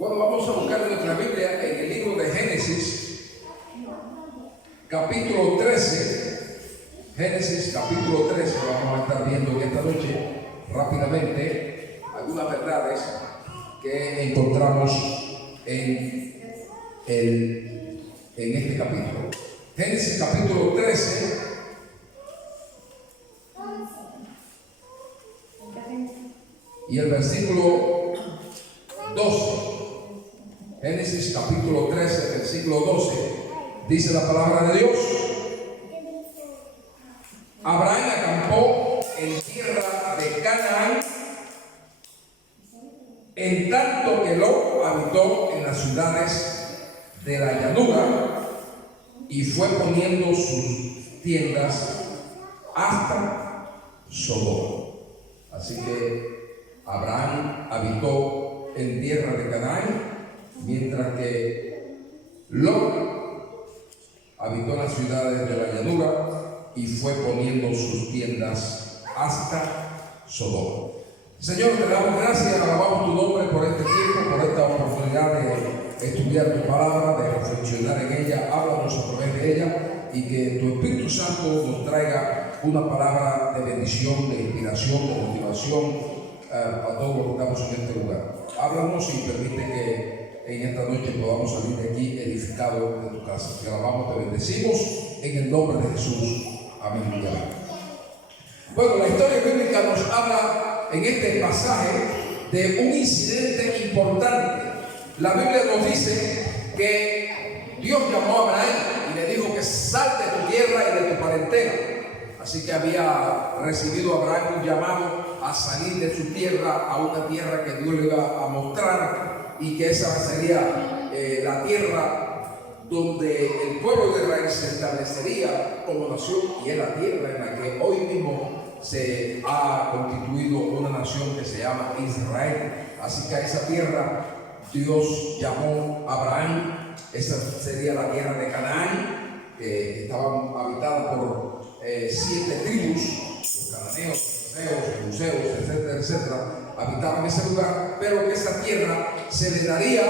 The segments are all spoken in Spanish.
Bueno, vamos a buscar nuestra Biblia en el libro de Génesis, capítulo 13. Génesis, capítulo 13. Vamos a estar viendo en esta noche rápidamente algunas verdades que encontramos en este capítulo. Génesis, capítulo 13. Y el versículo 12. Génesis capítulo 13, versículo 12, dice la palabra de Dios: Abraham acampó en tierra de Canaán, en tanto que Lot habitó en las ciudades de la llanura, y fue poniendo sus tiendas hasta Sodoma. Así que Abraham habitó en tierra de Canaán, mientras que Lot habitó en las ciudades de la llanura y fue poniendo sus tiendas hasta Sodoma. Señor, te damos gracias, alabamos tu nombre por este tiempo, por esta oportunidad de estudiar tu palabra, de reflexionar en ella. Háblanos a través de ella y que tu Espíritu Santo nos traiga una palabra de bendición, de inspiración, de motivación a todos los que estamos en este lugar. Háblanos y permite que en esta noche podamos salir de aquí edificados de tu casa. Te alabamos, te bendecimos en el nombre de Jesús. Amén y amén. Bueno, la historia bíblica nos habla en este pasaje de un incidente importante. La Biblia nos dice que Dios llamó a Abraham y le dijo que sal de tu tierra y de tu parentela. Así que había recibido Abraham un llamado a salir de su tierra a una tierra que Dios le iba a mostrar, y que esa sería la tierra donde el pueblo de Israel se establecería como nación, y es la tierra en la que hoy mismo se ha constituido una nación que se llama Israel. Así que a esa tierra Dios llamó a Abraham. Esa sería la tierra de Canaán, que estaba habitada por 7 tribus: los cananeos, los jebuseos, etcétera, etcétera, habitaban ese lugar, pero que esa tierra se le daría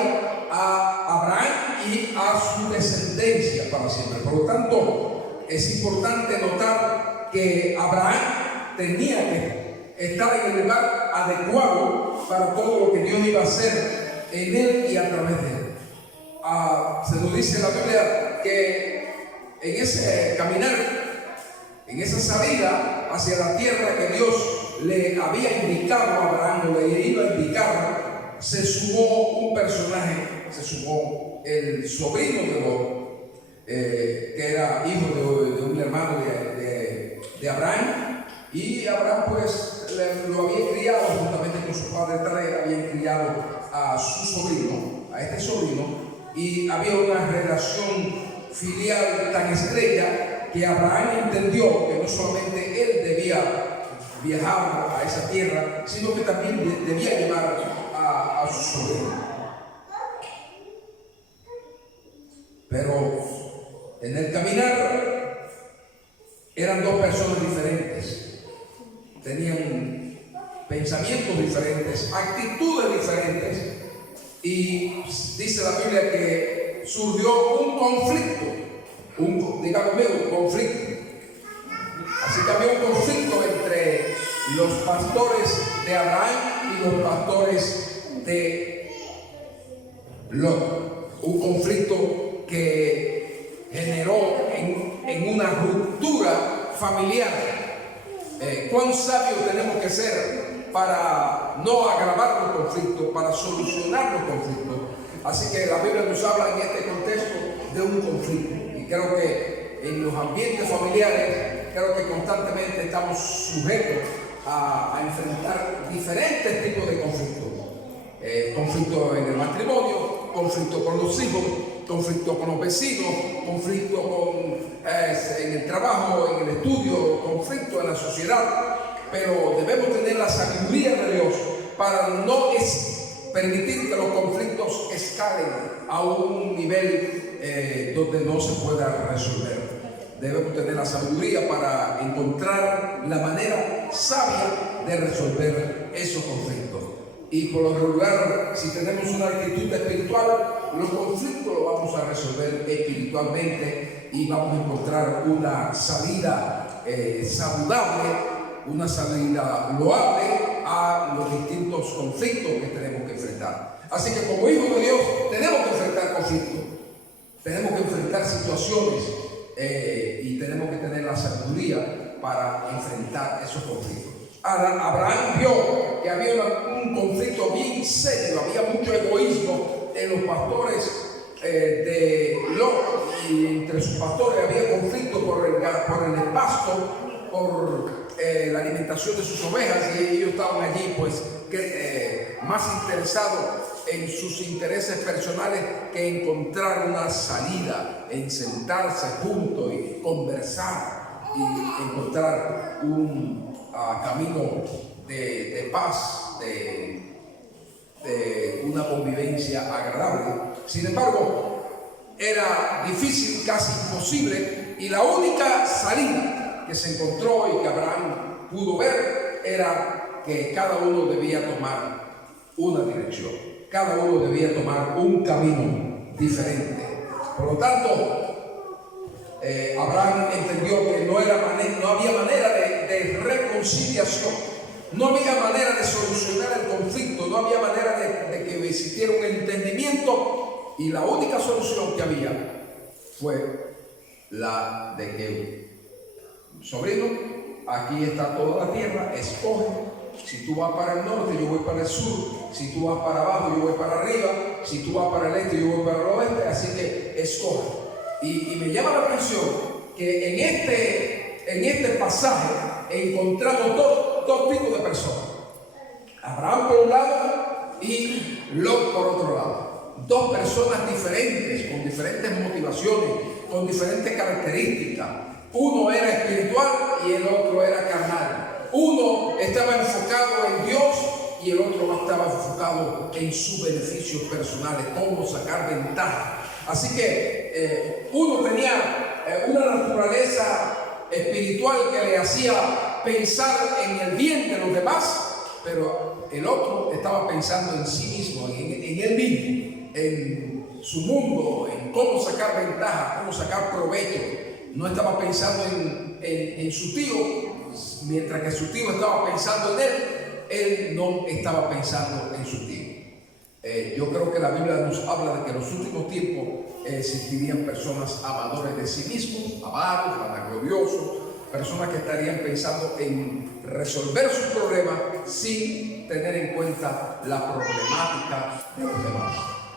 a Abraham y a su descendencia para siempre. Por lo tanto, es importante notar que Abraham tenía que estar en el lugar adecuado para todo lo que Dios iba a hacer en él y a través de él. Se nos dice en la Biblia que en ese caminar, en esa salida hacia la tierra que Dios le había indicado a Abraham, o le iba a indicar, se sumó un personaje, se sumó el sobrino de Lot, que era hijo de un hermano de Abraham, y Abraham pues lo había criado juntamente con su padre Terah, había criado a su sobrino, a este sobrino, y había una relación filial tan estrecha que Abraham entendió que no solamente él debía viajar a esa tierra, sino que también debía llevar a su sobrino. Pero en el caminar eran dos personas diferentes, tenían pensamientos diferentes, actitudes diferentes, y dice la Biblia que surgió un conflicto, un conflicto. Así que había un conflicto entre los pastores de Abraham y los pastores de Lot. Un conflicto que generó en una ruptura familiar. ¿Cuán sabios tenemos que ser para no agravar los conflictos, para solucionar los conflictos? Así que la Biblia nos habla en este contexto de un conflicto. Y creo que en los ambientes familiares, creo que constantemente estamos sujetos a enfrentar diferentes tipos de conflictos. Conflicto en el matrimonio, conflicto con los hijos, conflicto con los vecinos, conflicto en el trabajo, en el estudio, conflicto en la sociedad. Pero debemos tener la sabiduría de Dios para no permitir que los conflictos escalen a un nivel donde no se pueda resolver. Debemos tener la sabiduría para encontrar la manera sabia de resolver esos conflictos. Y por lo regular, si tenemos una actitud espiritual, los conflictos los vamos a resolver espiritualmente y vamos a encontrar una salida saludable, una salida loable a los distintos conflictos que tenemos que enfrentar. Así que como hijos de Dios tenemos que enfrentar conflictos, tenemos que enfrentar situaciones y tenemos que tener la sabiduría para enfrentar esos conflictos. Abraham vio que había un conflicto bien serio, había mucho egoísmo en los pastores de Lot, y entre sus pastores había conflicto por el pasto, por la alimentación de sus ovejas, y ellos estaban allí pues más interesados en sus intereses personales que encontrar una salida, en sentarse juntos y conversar y encontrar un camino de paz, de una convivencia agradable. Sin embargo, era difícil, casi imposible, y la única salida que se encontró y que Abraham pudo ver era que cada uno debía tomar una dirección, cada uno debía tomar un camino diferente. Por lo tanto, Abraham entendió que no había manera de reconciliación, no había manera de solucionar el conflicto, no había manera de que existiera un entendimiento, y la única solución que había fue la de que, sobrino, aquí está toda la tierra, escoge. Si tú vas para el norte, yo voy para el sur. Si tú vas para abajo, yo voy para arriba. Si tú vas para el este, yo voy para el oeste. Así que escoge. Y me llama la atención que en este pasaje encontramos dos tipos de personas. Abraham por un lado y Lot por otro lado. Dos personas diferentes, con diferentes motivaciones, con diferentes características. Uno era espiritual y el otro era carnal. Uno estaba enfocado en Dios y el otro estaba enfocado en sus beneficios personales, cómo sacar ventaja. Así que uno tenía una naturaleza espiritual que le hacía pensar en el bien de los demás, pero el otro estaba pensando en sí mismo, en él mismo, en su mundo, en cómo sacar ventaja, cómo sacar provecho. No estaba pensando en su tío, mientras que su tío estaba pensando en él no estaba pensando en su tío. Yo creo que la Biblia nos habla de que en los últimos tiempos existirían personas amadores de sí mismos, avaros, vanagloriosos, personas que estarían pensando en resolver sus problemas sin tener en cuenta la problemática de los demás.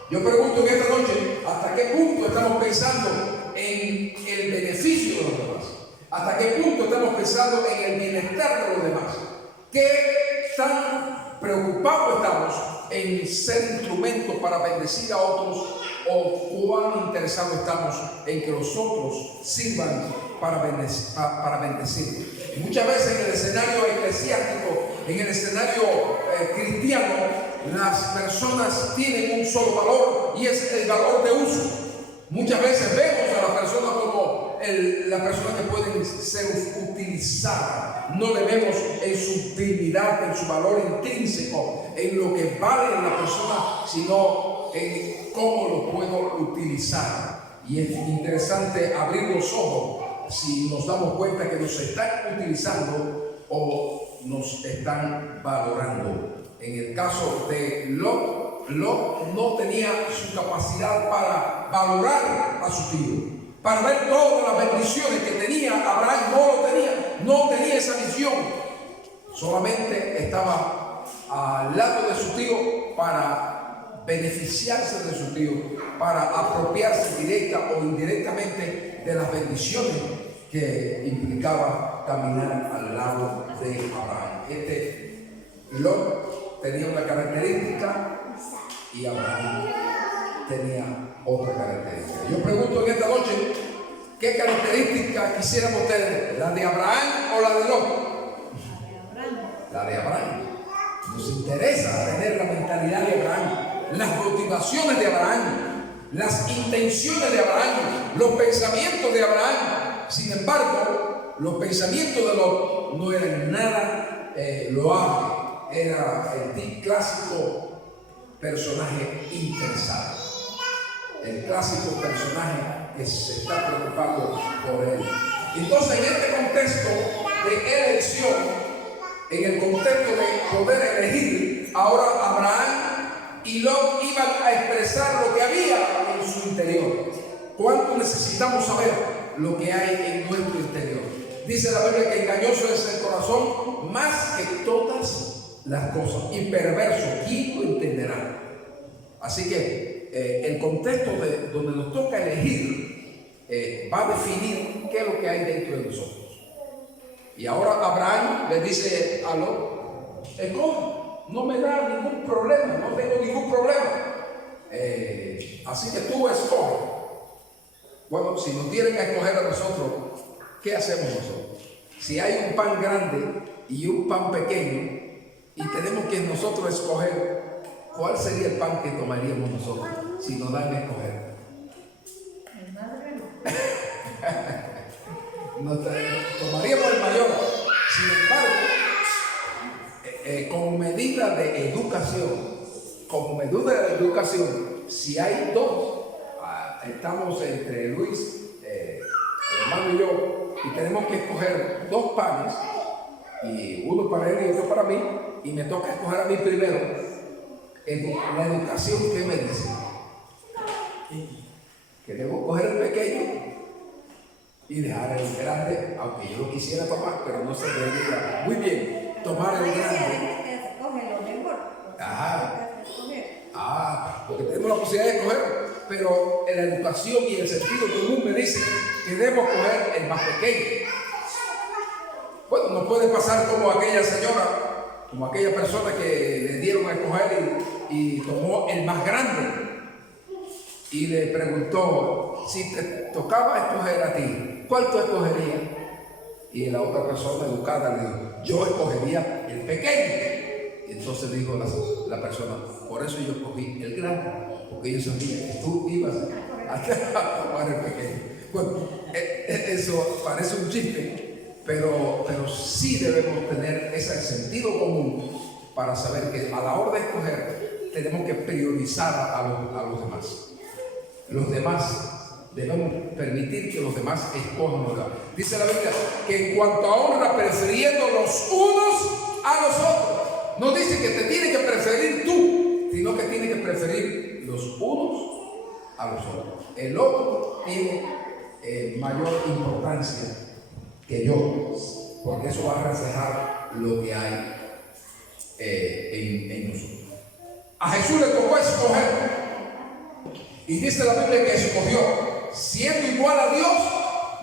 Yo pregunto en esta noche, ¿hasta qué punto estamos pensando en el beneficio de los demás? ¿Hasta qué punto estamos pensando en el bienestar de los demás? ¿Qué tan preocupados estamos en ser instrumentos para bendecir a otros, o cuán interesados estamos en que los otros sirvan para bendecir? Y muchas veces en el escenario eclesiástico, en el escenario cristiano, las personas tienen un solo valor, y es el valor de uso. Muchas veces vemos a las personas como las personas que pueden ser utilizadas. No le vemos en su dignidad, en su valor intrínseco, en lo que vale la persona, sino en cómo lo puedo utilizar. Y es interesante abrir los ojos si nos damos cuenta que nos están utilizando o nos están valorando. En el caso de Lot no tenía su capacidad para valorar a su tío, para ver todas las bendiciones que tenía. Abraham no tenía esa visión. Solamente estaba al lado de su tío para beneficiarse de su tío, para apropiarse directa o indirectamente de las bendiciones que implicaba caminar al lado de Abraham. Lot tenía una característica y Abraham tenía otra característica. Yo pregunto en esta noche, ¿qué característica quisiéramos tener? ¿La de Abraham o la de Lot? La de Abraham. Nos interesa tener la mentalidad de Abraham, las motivaciones de Abraham, las intenciones de Abraham, los pensamientos de Abraham. Sin embargo, los pensamientos de Lot no eran nada loables. era el clásico personaje interesado, el clásico personaje que se está preocupando por él. Entonces, en este contexto de elección, en el contexto de poder elegir, ahora Abraham y Lot iban a expresar lo que había en su interior. ¿Cuánto necesitamos saber lo que hay en nuestro interior? Dice la Biblia que engañoso es el corazón más que todas las cosas y perverso, ¿quién lo entenderá? Así que el contexto de donde nos toca elegir va a definir qué es lo que hay dentro de nosotros. Y ahora Abraham le dice a Lot: escoge, no me da ningún problema, no tengo ningún problema. Así que tú escoge. Bueno, si nos tienen a escoger a nosotros, ¿qué hacemos nosotros? Si hay un pan grande y un pan pequeño y tenemos que nosotros escoger, ¿cuál sería el pan que tomaríamos nosotros si nos dan a escoger? El más grande. Tomaríamos el mayor. Sin embargo, con medida de educación, si hay dos, estamos entre Luis, el hermano y yo, y tenemos que escoger dos panes, y uno para él y otro para mí, y me toca escoger a mí primero. La educación, ¿qué me dice? Que debo coger el pequeño y dejar el grande, aunque yo lo quisiera tomar, pero no se debería. Muy bien, tomar el grande. Escoge lo mejor. Porque tenemos la posibilidad de escoger, pero en la educación y el sentido común me dice que debo coger el más pequeño. Bueno, no puede pasar como aquella señora, como aquella persona que le dieron a escoger y tomó el más grande. Y le preguntó: si te tocaba escoger a ti, ¿cuál tú escogerías? Y la otra persona educada le dijo: yo escogería el pequeño. Y entonces dijo la persona: por eso yo escogí el grande, porque yo sabía que tú ibas a tomar el pequeño. Bueno, eso parece un chiste, pero sí debemos tener ese sentido común para saber que a la hora de escoger tenemos que priorizar a los demás. Los demás, debemos permitir que los demás escojan lugar. Dice la Biblia que en cuanto a honra, prefiriendo los unos a los otros. No dice que te tiene que preferir tú, sino que tiene que preferir los unos a los otros. El otro tiene mayor importancia que yo, porque eso va a reflejar lo que hay en nosotros. A Jesús le tocó escoger. Y dice la Biblia que escogió, siendo igual a Dios,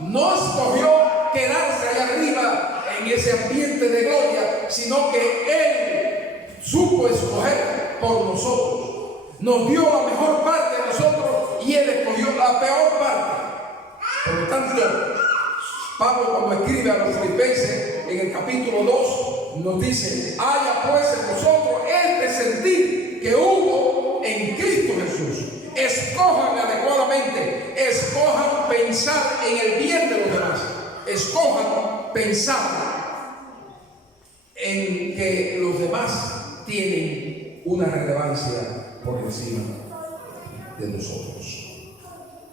no escogió quedarse allá arriba en ese ambiente de gloria, sino que Él supo escoger por nosotros. Nos dio la mejor parte de nosotros y Él escogió la peor parte. Por lo tanto, Pablo, cuando escribe a los Filipenses en el capítulo 2, nos dice: haya pues en nosotros este sentir que hubo en Cristo Jesús. Escojan adecuadamente, escojan pensar en el bien de los demás, escojan pensar en que los demás tienen una relevancia por encima de nosotros.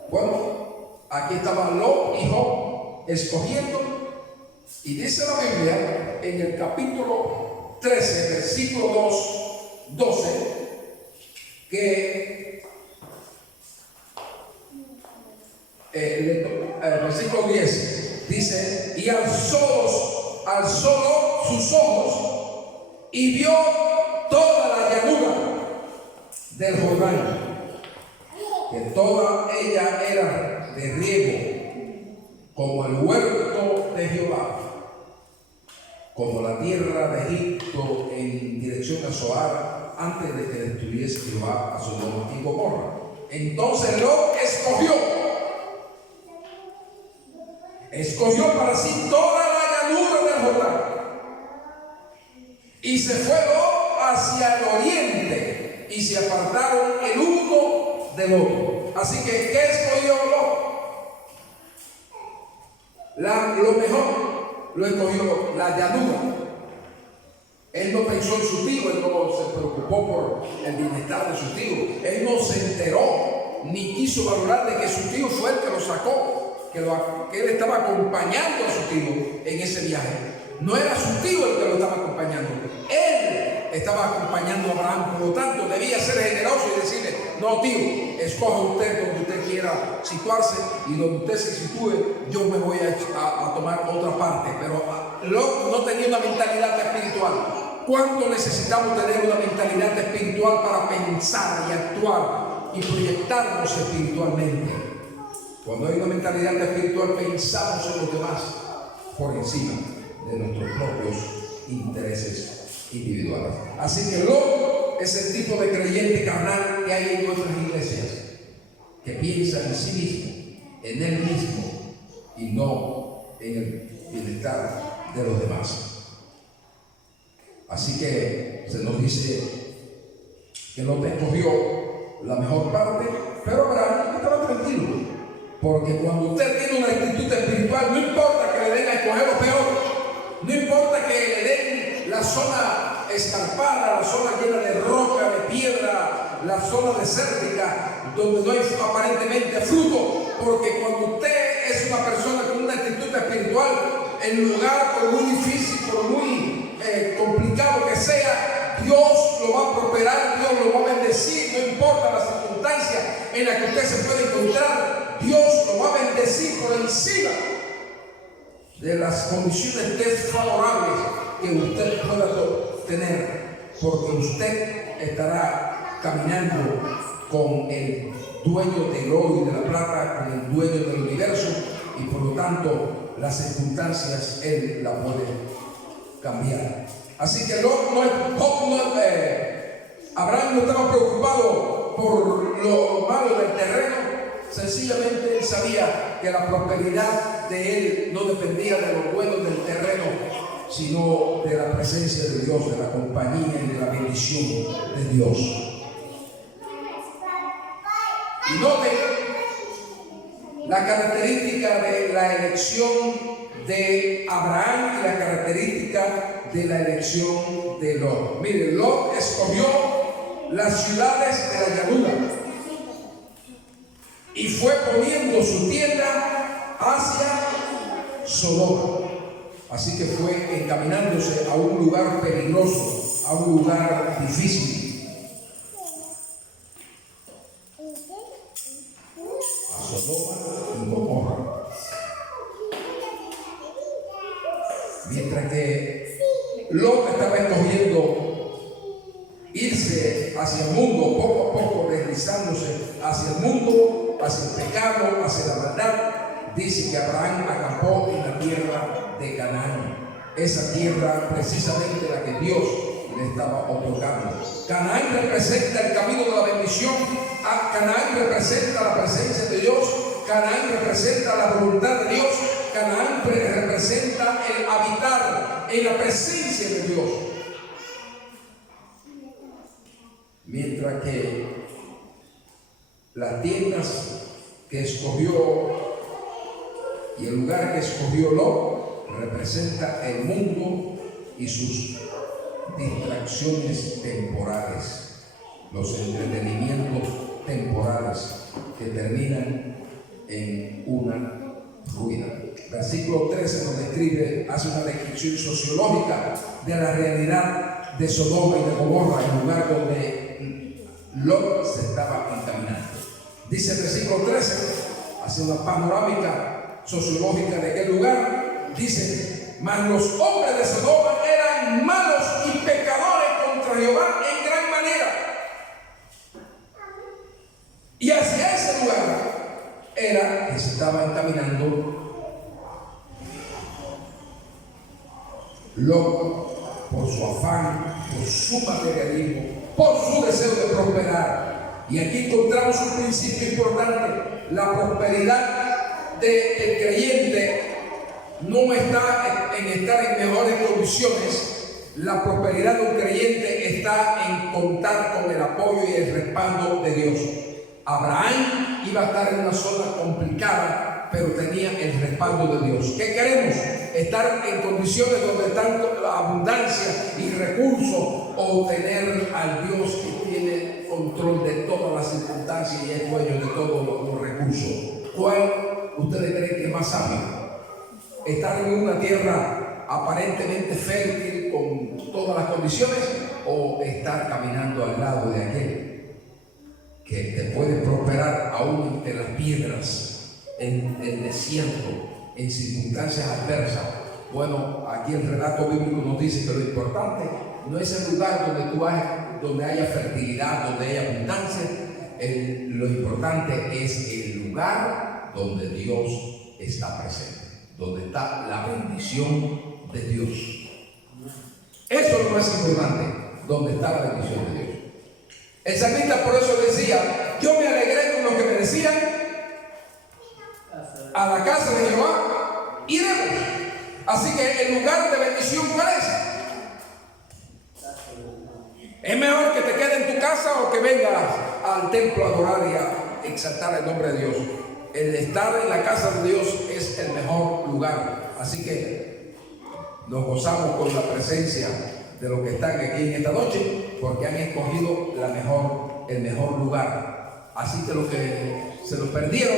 Bueno, aquí estaban Lot y Job escogiendo, y dice la Biblia en el capítulo 13, versículo 12, que versículo 10 dice: y alzó sus ojos y vio toda la llanura del Jordán, que toda ella era de riego, como el huerto de Jehová, como la tierra de Egipto en dirección a Zoar, antes de que destruyese Jehová a Sodoma y Gomorra. Entonces Lot escogió para sí toda la llanura del Jordán, y se fue Lot hacia el oriente, y se apartaron el uno del otro. Así que, ¿qué escogió Lot? Lo mejor lo escogió la llanura. Él no pensó en su tío, él no se preocupó por el bienestar de su tío. Él no se enteró ni quiso valorar de que su tío fue el que lo sacó, que él estaba acompañando a su tío en ese viaje. No era su tío el que lo estaba acompañando, él estaba acompañando a Abraham. Por lo tanto, debía ser generoso y decirle: no, tío, escoja usted donde usted quiera situarse, y donde usted se sitúe, yo me voy a tomar otra parte. Pero Lot no tenía una mentalidad espiritual. ¿Cuánto necesitamos tener una mentalidad espiritual para pensar y actuar y proyectarnos espiritualmente? Cuando hay una mentalidad espiritual, pensamos en los demás por encima de nuestros propios intereses individuales. Así que Lot es el tipo de creyente carnal que hay en nuestras iglesias, que piensa en sí mismo, en él mismo, y no en el bienestar de los demás. Así que se nos dice que Lot escogió la mejor parte, pero Abraham estaba tranquilo, porque cuando usted tiene una actitud espiritual, no importa que le den a escoger lo peor, no importa que le den la zona escarpada, la zona llena de roca, de piedra, la zona desértica, donde no hay aparentemente fruto, porque cuando usted es una persona con una actitud espiritual, el lugar, por muy difícil, por muy complicado que sea, Dios lo va a prosperar, Dios lo va a bendecir. No importa la circunstancia en la que usted se puede encontrar, Dios lo va a bendecir por encima de las condiciones desfavorables que usted pueda tener, porque usted estará caminando con el dueño del oro y de la plata, con el dueño del universo, y por lo tanto las circunstancias Él la puede cambiar. Así que Abraham no estaba preocupado por lo malo del terreno. Sencillamente él sabía que la prosperidad de él no dependía de lo bueno del terreno, sino de la presencia de Dios, de la compañía y de la bendición de Dios. Y noten la característica de la elección de Abraham y la característica de la elección de Lot. Miren, Lot escogió las ciudades de la llanura y fue poniendo su tienda hacia Sodoma. Así que fue encaminándose a un lugar peligroso, a un lugar difícil. A Sodoma y Gomorra. Mientras que Lot estaba escogiendo irse hacia el mundo, poco a poco deslizándose hacia el mundo, hacia el pecado, hacia la maldad, dice que Abraham acampó en la tierra de Canaán. Esa tierra precisamente la que Dios le estaba otorgando. Canaán representa el camino de la bendición. Canaán representa la presencia de Dios. Canaán representa la voluntad de Dios. Canaán representa el habitar en la presencia de Dios. Mientras que las tiendas que escogió y el lugar que escogió Lot representa el mundo y sus distracciones temporales, los entretenimientos temporales que terminan en una ruina. Versículo 13 nos describe, hace una descripción sociológica de la realidad de Sodoma y de Gomorra, el lugar donde Lot se estaba encaminando. Dice el versículo 13, hace una panorámica sociológica de aquel lugar. Dice: mas los hombres de Sodoma eran malos y pecadores contra Jehová en gran manera. Y hacia ese lugar era que se estaba encaminando Lot, por su afán, por su materialismo, por su deseo de prosperar. Y aquí encontramos un principio importante: la prosperidad del creyente no está en estar en mejores condiciones. La prosperidad de un creyente está en contar con el apoyo y el respaldo de Dios. Abraham iba a estar en una zona complicada, pero tenía el respaldo de Dios. ¿Qué queremos? Estar en condiciones donde tanto abundancia y recursos, o tener al Dios que tiene control de todas las circunstancias y es dueño de todos los recursos. ¿Cuál ustedes creen que es más sabio? ¿Estar en una tierra aparentemente fértil con todas las condiciones, o estar caminando al lado de aquel que te puede prosperar aún entre las piedras, en el desierto, en circunstancias adversas? Bueno, aquí el relato bíblico nos dice que lo importante no es el lugar donde haya fertilidad, donde haya abundancia. Lo importante es el lugar donde Dios está presente, donde está la bendición de Dios. Eso es lo más importante, donde está la bendición de Dios. El salmista por eso decía: yo me alegré con lo que me decían, a la casa de Jehová iremos. Así que el lugar de bendición, ¿cuál es? Es mejor que te quedes en tu casa o que vengas al templo a adorar y a exaltar el nombre de Dios. El estar en la casa de Dios es el mejor lugar. Así que nos gozamos con la presencia de los que están aquí en esta noche, porque han escogido el mejor lugar. Así que los que se lo perdieron,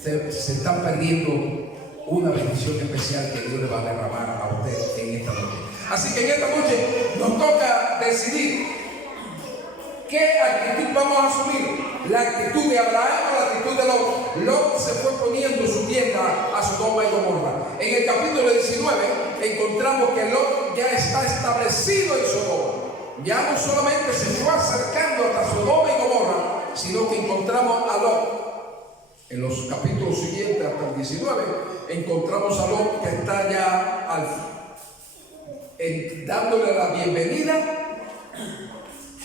se están perdiendo una bendición especial que Dios le va a derramar a usted en esta noche. Así que en esta noche nos toca decidir qué actitud vamos a asumir. La actitud de Abraham o la actitud de Lot. Lot se fue poniendo su tienda a Sodoma y Gomorra. En el capítulo 19 encontramos que Lot ya está establecido en Sodoma. Ya no solamente se fue acercando hasta Sodoma y Gomorra, sino que encontramos a Lot. En los capítulos siguientes, hasta el 19, encontramos a Lot que está ya dándole la bienvenida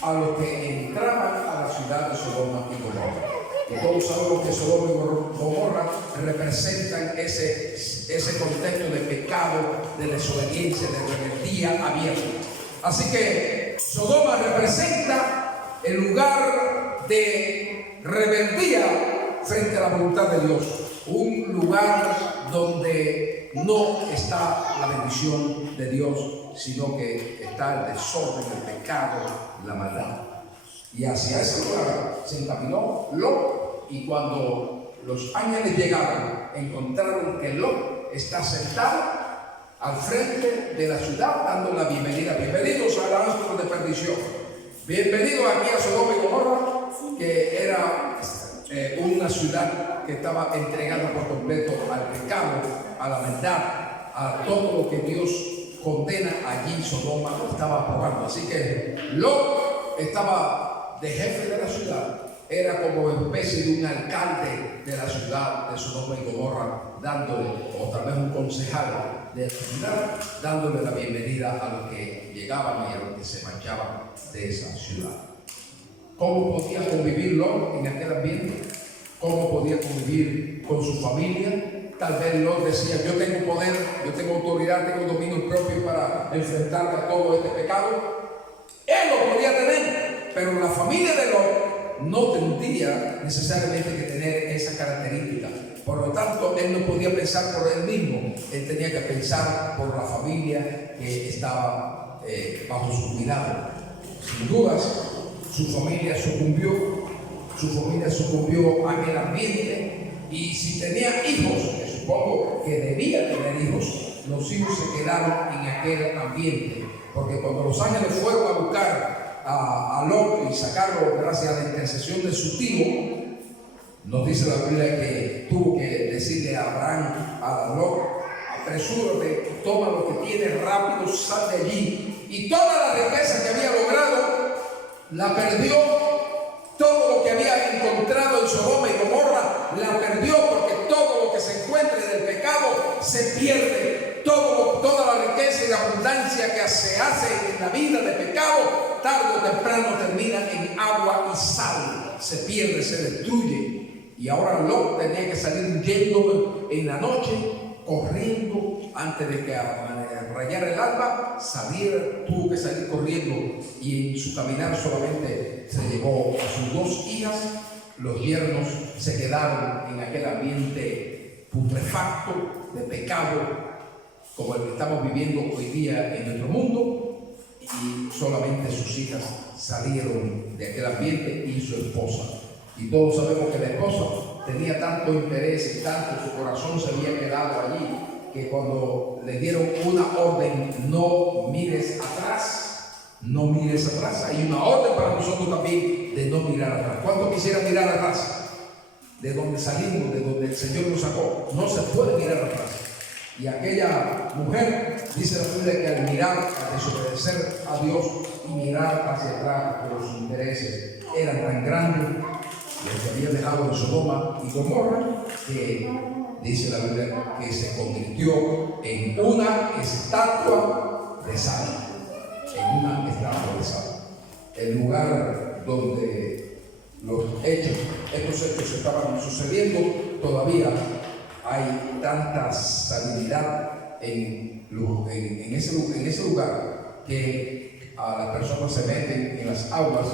a los que entraban a la ciudad de Sodoma y Gomorra. Y todos sabemos que Sodoma y Gomorra representan ese contexto de pecado, de desobediencia, de rebeldía abierta. Así que Sodoma representa el lugar de rebeldía frente a la voluntad de Dios. Un lugar donde no está la bendición de Dios, sino que está el desorden, el pecado, la maldad. Y hacia ese lugar se encaminó Lot, y cuando los ángeles llegaron, encontraron que Lot está sentado al frente de la ciudad dando la bienvenida. Bienvenidos al astro de perdición. Bienvenidos aquí a Sodoma y Gomorra, que era una ciudad que estaba entregada por completo al pecado, a la maldad, a todo lo que Dios condena. Allí Sodoma lo estaba aprobando. Así que Lot estaba de jefe de la ciudad, era como especie de un alcalde de la ciudad de Sodoma y Gomorra, dándole, o tal vez un concejal de la ciudad, dándole la bienvenida a los que llegaban y a los que se marchaban de esa ciudad. ¿Cómo podía convivir Lot en aquel ambiente? ¿Cómo podía convivir con su familia? Tal vez Lot decía: yo tengo poder, yo tengo autoridad, tengo dominio propio para enfrentar a todo este pecado. Él lo podía tener, pero la familia de Lot no tendría necesariamente que tener esa característica. Por lo tanto, él no podía pensar por él mismo, él tenía que pensar por la familia que estaba bajo su cuidado. Sin dudas, su familia sucumbió a aquel ambiente, y si tenía hijos, que supongo que debía tener hijos, los hijos se quedaron en aquel ambiente, porque cuando los ángeles fueron a buscar a Lot y sacarlo gracias a la intercesión de su tío, nos dice la Biblia que tuvo que decirle a Abraham, a Lot: apresúrate, toma lo que tienes rápido, sal de allí. Y toda la riqueza que había logrado la perdió. Todo lo que había encontrado en Sodoma y Gomorra la perdió, porque todo lo que se encuentre del pecado se pierde. Toda la riqueza y la abundancia que se hace en la vida de pecado, tarde o temprano termina en agua y sal. Se pierde, se destruye. Y ahora Lot tenía que salir huyendo en la noche, corriendo, antes de que rayara el alba, tuvo que salir corriendo, y en su caminar solamente se llevó a sus 2 hijas. Los yernos se quedaron en aquel ambiente putrefacto de pecado como el que estamos viviendo hoy día en nuestro mundo, y solamente sus hijas salieron de aquel ambiente y su esposa. Y todos sabemos que la esposa tenía tanto interés y tanto, su corazón se había quedado allí, que cuando le dieron una orden, no mires atrás, no mires atrás. Hay una orden para nosotros también de no mirar atrás. ¿Cuánto quisiera mirar atrás? De donde salimos, de donde el Señor nos sacó, no se puede mirar atrás. Y aquella mujer, dice la Biblia, que al mirar, al desobedecer a Dios y mirar hacia atrás, porque los intereses eran tan grandes, los que había dejado en Sodoma y Gomorra, que dice la Biblia que se convirtió en una estatua de sal. En una estatua de sal. El lugar donde estos hechos estaban sucediendo, todavía hay tanta salinidad en ese lugar que a las personas se meten en las aguas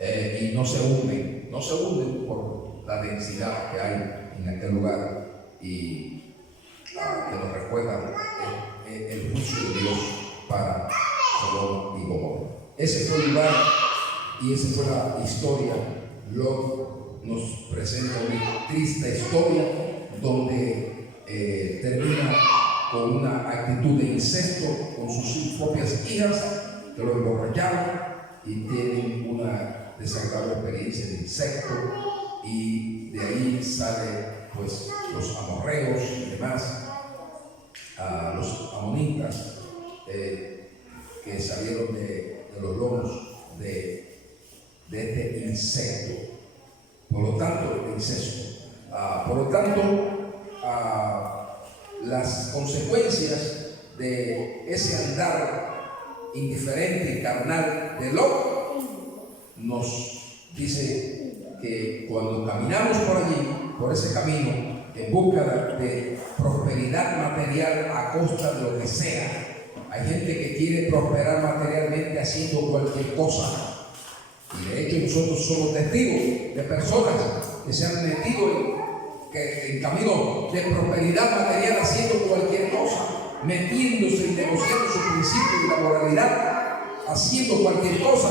y no se hunden por la densidad que hay en aquel lugar, y que nos recuerda el juicio de Dios para Sodoma y Gomorra. Ese fue el lugar y esa fue la historia. Lot nos presenta una triste historia donde termina con una actitud de incesto con sus propias hijas, que lo emborracharon y tienen una desagradable experiencia de incesto, y de ahí sale pues los amorreos y demás, los amonitas que salieron de los lomos de este incesto. Por lo tanto, el incesto. Las consecuencias de ese andar indiferente y carnal de Lot nos dice que cuando caminamos por allí, por ese camino, en busca de prosperidad material a costa de lo que sea, hay gente que quiere prosperar materialmente haciendo cualquier cosa. Y de hecho nosotros somos testigos de personas que se han metido en camino de prosperidad material haciendo cualquier cosa, metiéndose y negociando sus principios de la moralidad, haciendo cualquier cosa,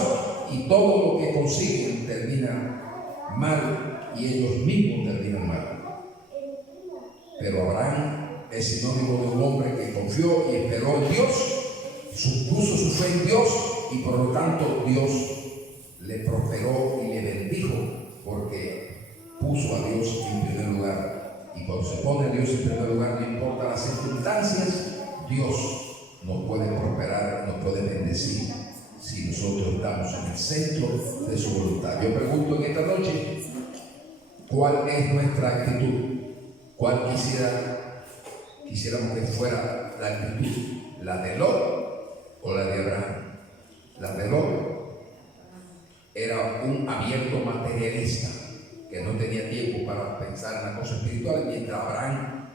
y todo lo que consiguen termina mal y ellos mismos terminan mal. Pero Abraham es sinónimo de un hombre que confió y esperó en Dios, puso su fe en Dios, y por lo tanto Dios le prosperó y le bendijo, porque puso a Dios en primer lugar. Y cuando se pone a Dios en primer lugar, no importa las circunstancias, Dios nos puede prosperar, nos puede bendecir si nosotros estamos en el centro de su voluntad. Yo pregunto en esta noche, ¿cuál es nuestra actitud? ¿Cuál quisiéramos que fuera la actitud? ¿La de Lot o la de Abraham? La de Lot era un abierto materialista que no tenía tiempo para pensar en las cosas espirituales, mientras Abraham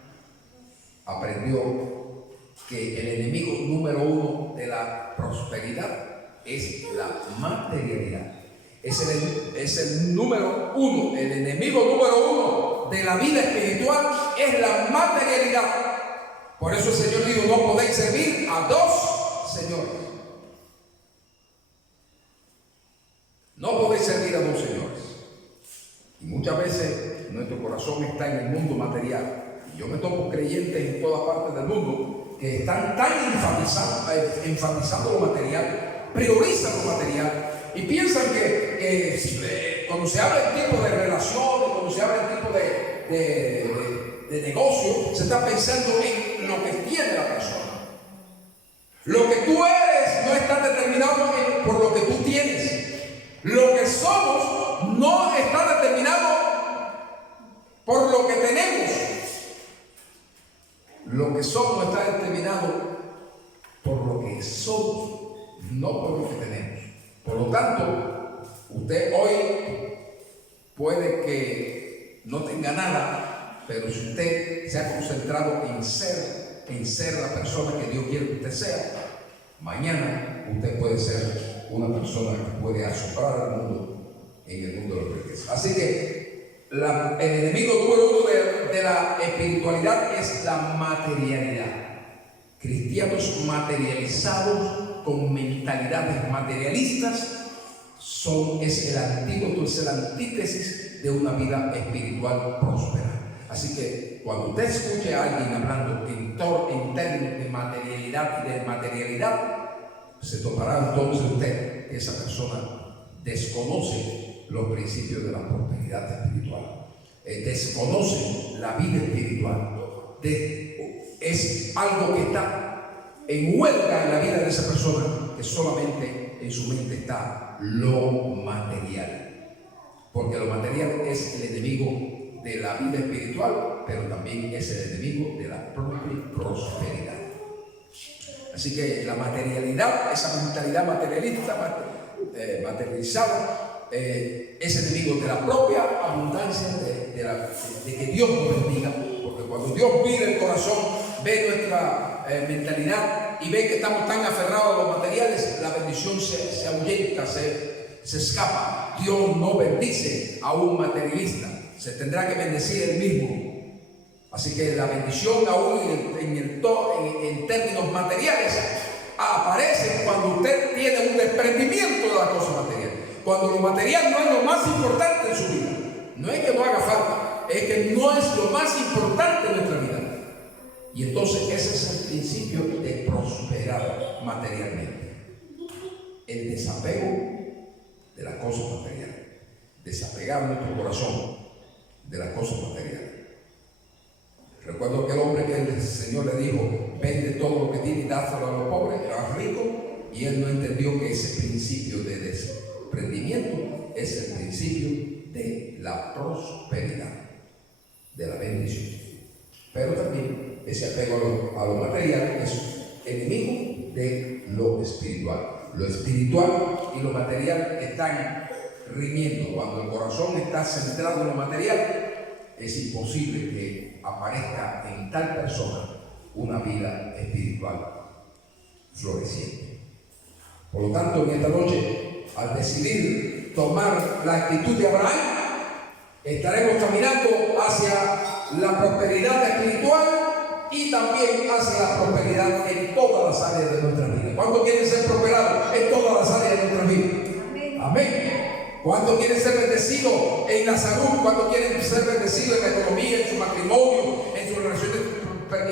aprendió que el enemigo número uno de la prosperidad es la materialidad. Es el número uno, el enemigo número uno de la vida espiritual es la materialidad. Por eso el Señor dijo: no podéis servir a dos señores. No podéis servir a dos señores. Y muchas veces nuestro corazón está en el mundo material. Y yo me topo creyentes en todas partes del mundo que están tan enfatizando lo material, priorizan lo material, y piensan que cuando se habla del tipo de relaciones, cuando se habla del tipo de negocio, se está pensando en lo que tiene la persona. Lo que tú eres no está determinado por lo que tú tienes. Lo que somos no está determinado por lo que tenemos. Lo que somos está determinado por lo que somos, no por lo que tenemos. Por lo tanto, usted hoy puede que no tenga nada, pero si usted se ha concentrado en ser la persona que Dios quiere que usted sea, mañana usted puede ser una persona que puede asombrar al mundo en el mundo de la riqueza. Así que el enemigo número uno de la espiritualidad es la materialidad. Cristianos materializados con mentalidades materialistas es el antídoto, es la antítesis de una vida espiritual próspera. Así que cuando usted escuche a alguien hablando en términos de materialidad y de materialidad, se topará entonces usted que esa persona desconoce los principios de la prosperidad espiritual, desconoce la vida espiritual, es algo que está en huelga en la vida de esa persona, que solamente en su mente está lo material, porque lo material es el enemigo de la vida espiritual, pero también es el enemigo de la propia prosperidad. Así que la materialidad, esa mentalidad materialista, materializada, es enemigo de la propia abundancia, de que Dios nos bendiga, porque cuando Dios mira el corazón, ve nuestra mentalidad y ve que estamos tan aferrados a los materiales, la bendición se ahuyenta, se escapa. Dios no bendice a un materialista, se tendrá que bendecir él mismo. Así que la bendición aún en términos materiales aparece cuando usted tiene un desprendimiento de la cosa material. Cuando lo material no es lo más importante en su vida. No es que no haga falta, es que no es lo más importante en nuestra vida. Y entonces ese es el principio de prosperar materialmente. El desapego de la cosa material. Desapegar nuestro corazón de las cosas materiales. Recuerdo aquel hombre que el Señor le dijo: vende todo lo que tiene y dáselo a los pobres, era rico, y él no entendió que ese principio de desprendimiento es el principio de la prosperidad, de la bendición. Pero también ese apego a lo material es enemigo de lo espiritual. Lo espiritual y lo material están riñendo. Cuando el corazón está centrado en lo material, es imposible que aparezca en tal persona una vida espiritual floreciente. Por lo tanto, en esta noche, al decidir tomar la actitud de Abraham, estaremos caminando hacia la prosperidad espiritual y también hacia la prosperidad en todas las áreas de nuestra vida. ¿Cuántos quieren ser prosperados en todas las áreas de nuestra vida? Amén. ¿Cuántos quieren ser bendecidos en la salud? ¿Cuántos quieren ser bendecidos en la economía, en su matrimonio, en sus relaciones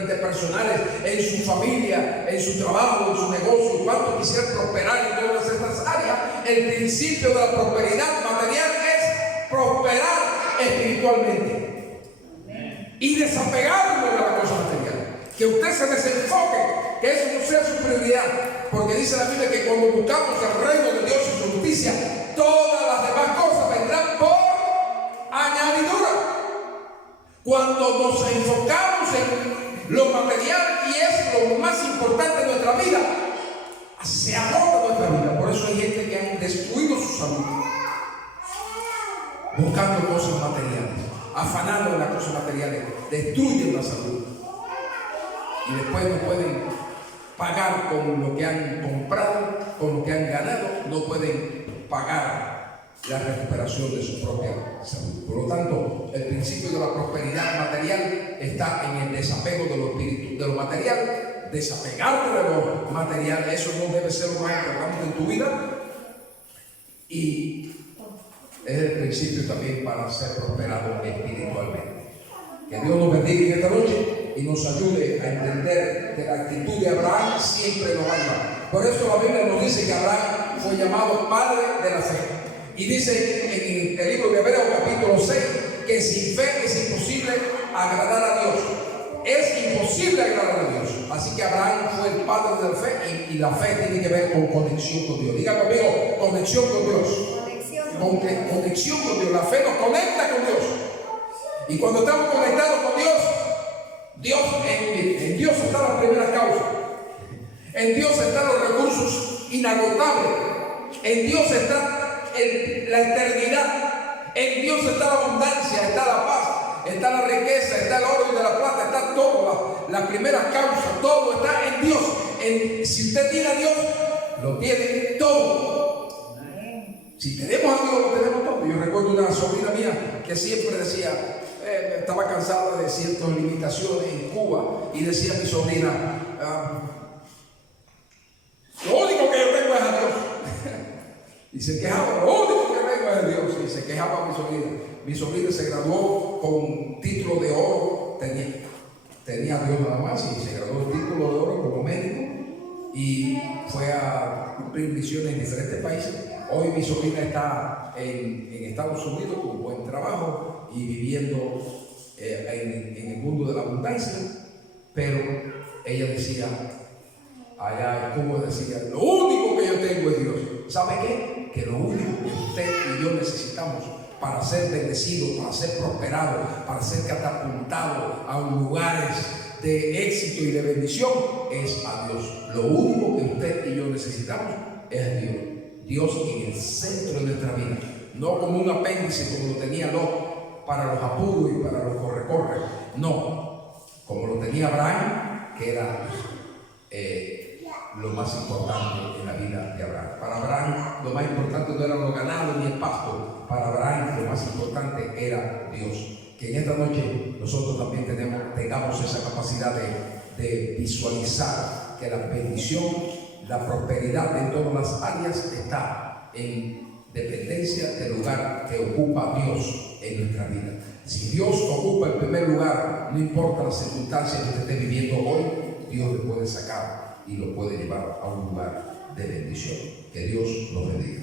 interpersonales, en su familia, en su trabajo, en su negocio? ¿Cuántos quisieran prosperar en todas estas áreas? El principio de la prosperidad material es prosperar espiritualmente y desapegarnos de la cosa material. Que usted se desenfoque, que eso no sea su prioridad, porque dice la Biblia que cuando buscamos el reino de Dios y su justicia, todas las demás cosas vendrán por añadidura. Cuando nos enfocamos en lo material y es lo más importante de nuestra vida, se agota nuestra vida. Por eso hay gente que han destruido su salud buscando cosas materiales, afanando en las cosas materiales, destruyen la salud y después no pueden pagar con lo que han comprado, con lo que han ganado, no pueden pagar la recuperación de su propia salud. Por lo tanto, el principio de la prosperidad material está en el desapego de lo espiritual, de lo material. Desapegarte de lo material, eso no debe ser lo más importante en tu vida, y es el principio también para ser prosperado espiritualmente. Que Dios nos bendiga en esta noche y nos ayude a entender que la actitud de Abraham siempre nos ayuda. Por eso la Biblia nos dice que Abraham fue llamado padre de la fe. Y dice en el libro de Hebreos capítulo 6 que sin fe es imposible agradar a Dios. Es imposible agradar a Dios. Así que Abraham fue el padre de la fe, y la fe tiene que ver con conexión con Dios. Diga conmigo, conexión con Dios. Conexión con Dios. La fe nos conecta con Dios. Y cuando estamos conectados con Dios, en Dios está la primera causa. En Dios están los recursos inagotables. En Dios está la eternidad. En Dios está la abundancia, está la paz, está la riqueza, está el oro y de la plata, está todo, la primera causa, todo está en Dios. Si usted tiene a Dios, lo tiene todo. Si tenemos a Dios, lo tenemos todo. Yo recuerdo una sobrina mía que siempre decía: estaba cansado de ciertas limitaciones en Cuba y decía a mi sobrina, lo único que yo tengo es a Dios. Y se quejaba, lo único que tengo es a Dios. Y se quejaba mi sobrina. Mi sobrina se graduó con título de oro, tenía a Dios nada más, y se graduó con título de oro como médico y fue a cumplir misiones en diferentes países. Hoy mi sobrina está en Estados Unidos con un buen trabajo y viviendo en el mundo de la abundancia, pero ella decía, allá en Cuba decía, lo único que yo tengo es Dios. ¿Sabe qué? Que lo único que usted y yo necesitamos para ser bendecidos, para ser prosperados, para ser catapultados a lugares de éxito y de bendición es a Dios. Lo único que usted y yo necesitamos es a Dios. Dios en el centro de nuestra vida, no como un apéndice como lo tenía Lot para los apuros y para los corre-corre, no, como lo tenía Abraham, que era lo más importante en la vida de Abraham. Para Abraham lo más importante no eran los ganados ni el pasto, para Abraham lo más importante era Dios. Que en esta noche nosotros también tengamos esa capacidad de visualizar que la bendición, la prosperidad en todas las áreas está en dependencia del lugar que ocupa Dios en nuestra vida. Si Dios ocupa el primer lugar, no importa las circunstancias que usted esté viviendo hoy, Dios le puede sacar y lo puede llevar a un lugar de bendición. Que Dios los bendiga.